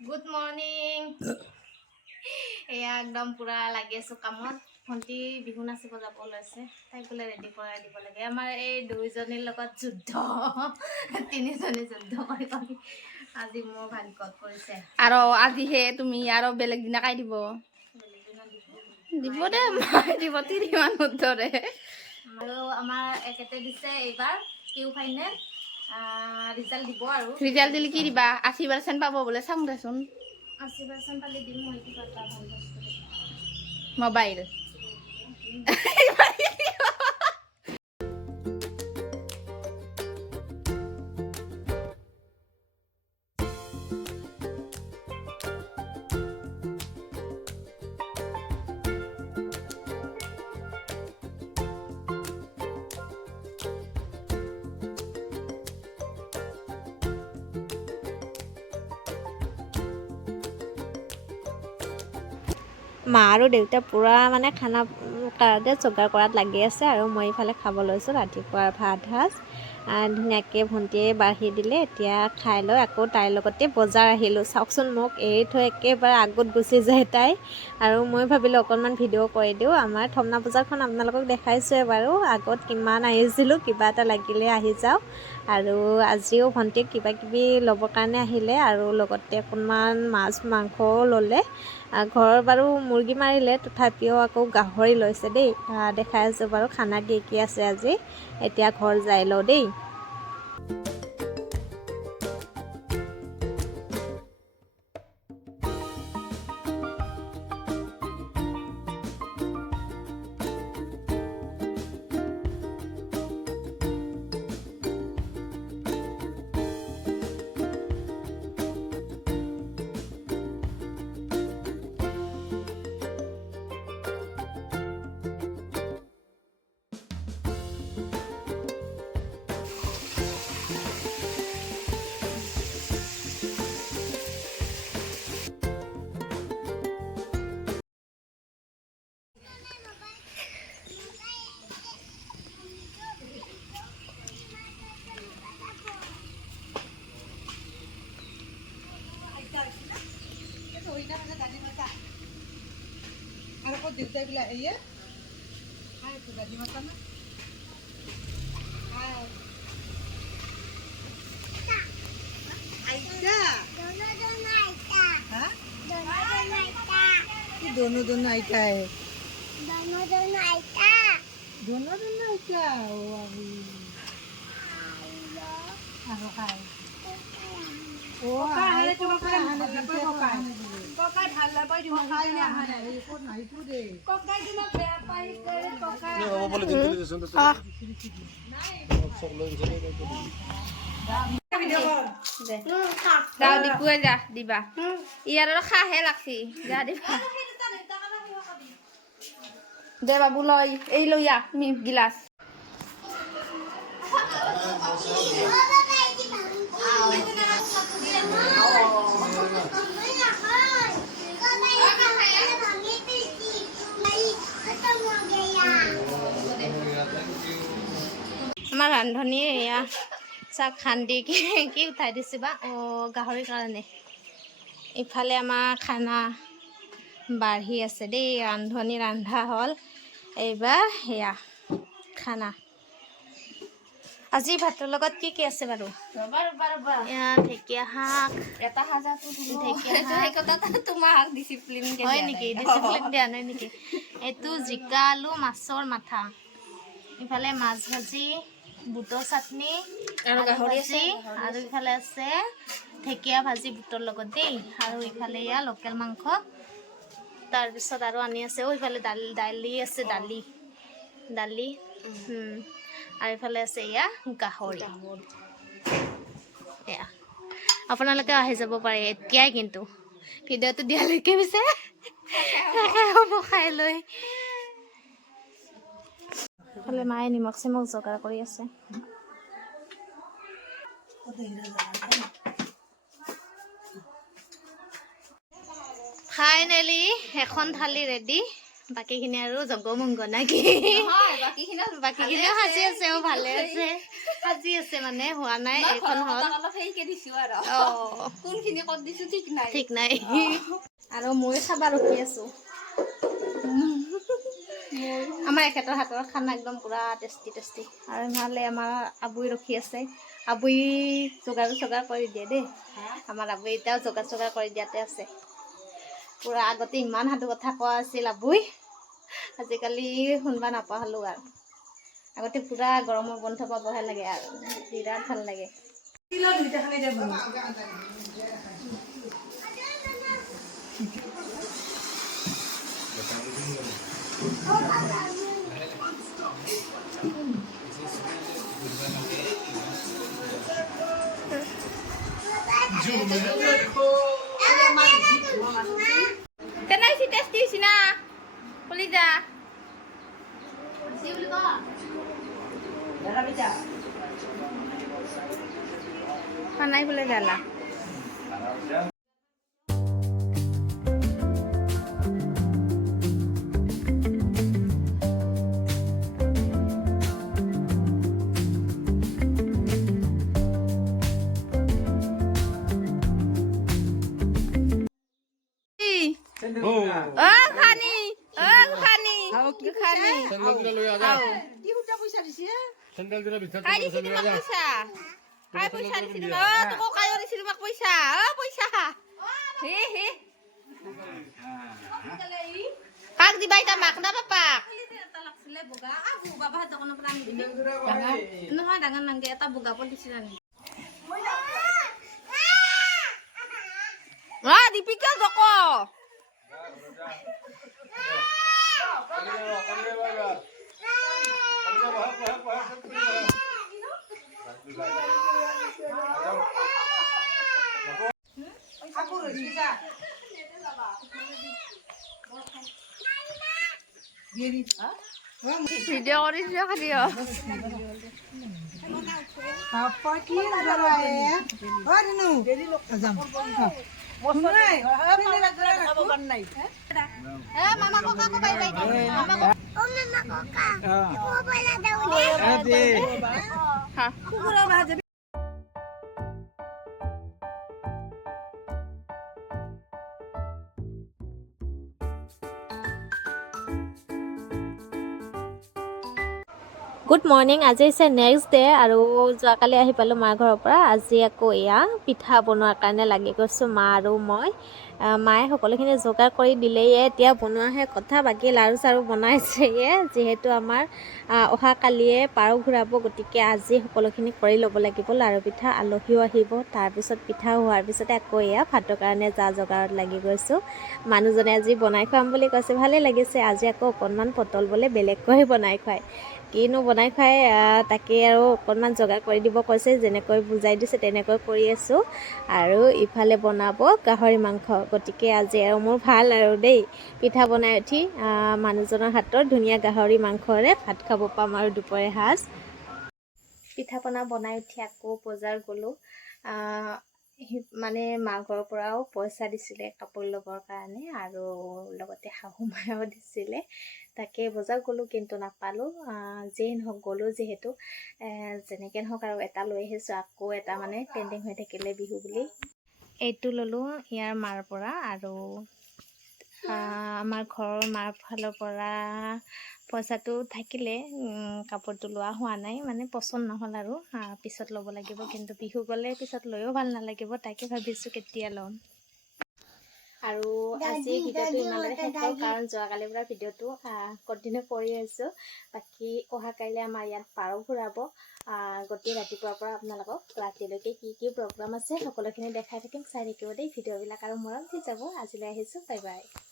Good morning. এয়া একদম পুৰা লাগি আছো কামত। ভণ্টি বিহু নাচিব যাব লৈছে, তাইক বোলে ৰেডি কৰাই দিব লাগে। আমাৰ এই দুইজনীৰ লগত যুদ্ধ, তিনিজনী যুদ্ধ কৰি কৰি আজি মোৰ ভাগ্যত পৰিছে। আৰু আজিহে তুমি আৰু বেলেগ দিনা কাই দিব দিব দে মাই দিব 3 মানত ধৰে। আৰু আমাৰ একেতে দিছে এইবাৰ কিউ ফাইনেল ৰিজাল্ট দিব। আৰু ৰিজাল্ট দিলে কি দিবা? 80% পাব বোলে, চাম দেচোন। 80% পালে দিম মই কিবা এটা ভাল বস্তু মোবাইল। মা আৰু দেউতা পূৰা মানে খানা কাৰণে যোগাৰ কৰাত লাগি আছে আৰু মই ইফালে খাব লৈছোঁ ৰাতিপুৱাৰ ভাত সাজ। ধুনীয়াকৈ ভণ্টিয়ে বাঢ়ি দিলে, এতিয়া খাই লৈ আকৌ তাইৰ লগতে বজাৰ আহিলোঁ। চাওকচোন, মোক এৰি থৈ একেবাৰে আগত গুচি যায় তাই। আৰু মই ভাবিলোঁ অকণমান ভিডিঅ' কৰি দিওঁ। আমাৰ থমনা বজাৰখন আপোনালোকক দেখাইছোঁৱে বাৰু, আগত কিমান আহিছিলোঁ, কিবা এটা লাগিলে আহি যাওঁ। আৰু আজিও ভণ্টিক কিবাকিবি ল'বৰ কাৰণে আহিলে আৰু লগতে অকণমান মাছ মাংসও ল'লে। ঘৰৰ বাৰু মুৰ্গী মাৰিলে, তথাপিও আকৌ গাহৰি লৈছে দেই। দেখাই আছোঁ বাৰু খানা কি কি আছে আজি। এতিয়া ঘৰ যাই লওঁ দেই। दोनों दोनों आइटा है। दोनों दोनों आइटा। दोनों दोनों आइटा। ओ अभी आरो खाय ओ आले कोकाय हाने दिते कोकाय भाल्ला पाइ दिम खाय ना हाने ए कोन नाही तू दे कोकाय दिम बे पाइ करे कोकाय ने बाबा बोले दिन दिले सुन तो सब लोग चले गए যাও দিপুৱে যা দিবা। ইয়াৰ আৰু খাহে লাগছি, যা দিবা। দে বাবু লয়, এই লইয়া মি গিলাস। আমাৰ ৰান্ধনীয়ে এয়া চাহ খান্দি কি উঠাই দিছে বা গাহৰিৰ কাৰণে। ইফালে আমাৰ খানা বাঢ়ি আছে দেই, ৰান্ধনী ৰন্ধা হ'ল। এইবাৰ সেয়া খানা আজি ভাতৰ লগত কি কি আছে বাৰু? এয়া ঢেকীয়া শাক, এটা হাজাৰটো ঢেকীয়া শাক তোমাক ডিসিপ্লিন হয় নেকি? ডিচিপ্লিন দিয়া নাই নেকি? এইটো জিকা আলু মাছৰ মাথা, ইফালে মাছ ভাজি, বুটৰ চাটনি আৰু গাহৰি ভাজি, আৰু ইফালে আছে ঢেকীয়া ভাজি বুটৰ লগত দেই। আৰু ইফালে এয়া লোকেল মাংস, তাৰপিছত আৰু আনি আছে ইফালে দালি আছে, দালি আৰু ইফালে আছে এয়া গাহৰি। এয়া আপোনালোকে আহি যাব পাৰে এতিয়াই, কিন্তু ভিডিঅ'টো দিয়ালৈকে পিছে হ'ব খাই লৈ। ইফালে মায়ে নিমখ চিমখ যোগাৰ কৰি আছে। ফাইনেলি এখন থালি ৰেডি, বাকীখিনি আৰু জগমংগ নাকি? বাকীখিনিও সাজি আছে, ভালে আছে। সাজি আছে মানে হোৱা নাই এখন হ'ল অলপ হেৰিকে দিছো আৰু অঁ কোনখিনি ক'ত দিছো ঠিক নাই ঠিক নাই আৰু মই খাবা ৰখি আছো আমাৰ এখেতৰ হাতৰ খানা একদম পুৰা টেষ্টি টেষ্টি আৰু ইফালে আমাৰ আবুই ৰখি আছে আবুই যোগাৰ কৰি দিয়ে দেই আমাৰ আবুই এতিয়াও যোগাৰ কৰি দিয়াতে আছে পুৰা আগতে ইমান সাধু কথা কোৱা আছিল আবুই আজিকালি শুনবা নাপোৱা হ'লো আৰু আগতে পুৰা গৰমৰ বন্ধ পাবহে লাগে আৰু বিৰাট ভাল লাগে কেনেছি টেষ্টি হৈছে না কলিজা খানাই বোলে জ্বালা খানি খানি খানি কি সুতা পইচা দিছে কাই দিছি তোমাক পইচা কাই পইচা দিছি তোমাক তোকো কাই দিছি তোমাক পইচা পইচা হে হে কাক দিবা এটা মাক না পাপাক নহয় ডাঙৰ নাংগে এটা বগাব দিছিল দীপিকা জক ভিডিঅ' কৰিছো খালি পাপা কি লগায় অ দিনু যাম মামা ককাকো বাই বাই মামা Oh, mama, koka. Oh, wala daw niya. Good morning আজি হৈছে নেক্সট ডে আৰু যোৱাকালি আহি পালোঁ মাৰ ঘৰৰ পৰা আজি আকৌ এয়া পিঠা বনোৱাৰ কাৰণে লাগি গৈছোঁ মা আৰু মই মায়ে সকলোখিনি যোগাৰ কৰি দিলেই এতিয়া বনোৱাহে কথা বাকী লাৰু চাৰু বনাইছেয়ে যিহেতু আমাৰ অহাকালিয়ে পাৰ ঘূৰাব গতিকে আজি সকলোখিনি কৰি ল'ব লাগিব লাৰু পিঠা আলহীও আহিব তাৰপিছত পিঠা হোৱাৰ পিছতে আকৌ এয়া ভাতৰ কাৰণে যা যোগাৰত লাগি গৈছোঁ মানুহজনে আজি বনাই খুৱাম বুলি কৈছে ভালেই লাগিছে আজি আকৌ অকণমান পটল বোলে বেলেগকৈ বনাই খুৱায় কিনো বনাই খুৱাই তাকে আৰু অকণমান যোগাৰ কৰি দিব কৈছে যেনেকৈ বুজাই দিছে তেনেকৈ কৰি আছোঁ আৰু ইফালে বনাব গাহৰি মাংস গতিকে আজি আৰু মোৰ ভাল আৰু দেই পিঠা বনাই উঠি মানুহজনৰ হাতৰ ধুনীয়া গাহৰি মাংসৰে ভাত খাব পাম আৰু দুপৰীয়া সাজ পিঠা পনা বনাই উঠি আকৌ বজাৰ গ'লোঁ মানে মাৰ ঘৰৰ পৰাও পইচা দিছিলে কাপোৰ ল'বৰ কাৰণে আৰু লগতে শাহু মায়েও দিছিলে তাকে বজাৰ গ'লোঁ কিন্তু নাপালোঁ যেই নহওক গ'লোঁ যিহেতু যেনেকৈ নহওক আৰু এটা লৈ আহিছোঁ আকৌ এটা মানে পেণ্ডিং হৈ থাকিলে বিহু বুলি এইটো ল'লোঁ ইয়াৰ মাৰ পৰা আৰু আমাৰ ঘৰৰ মাৰ ফালৰ পৰা পইচাটো থাকিলে কাপোৰটো লোৱা হোৱা নাই মানে পচন্দ নহ'ল আৰু পিছত ল'ব লাগিব কিন্তু বিহু গ'লে পিছত লৈও ভাল নালাগিব তাকে ভাবিছোঁ কেতিয়া ল'ম আৰু আজি ভিডিঅ'টো ইমানতে শেষ কৰোঁ কাৰণ যোৱাকালিৰ পৰা ভিডিঅ'টো কণ্টিনিউ কৰি আছোঁ বাকী অহা কাইলৈ আমাৰ ইয়াত পাৰ ঘূৰাব গোটেই ৰাতিপুৱাৰ পৰা আপোনালোকক ৰাতিলৈকে কি প্ৰগ্ৰাম আছে সকলোখিনি দেখাই থাকিম চাই থাকিব দেই ভিডিঅ'বিলাক আৰু মৰম দি যাব আজিলৈ আহিছোঁ বাই বাই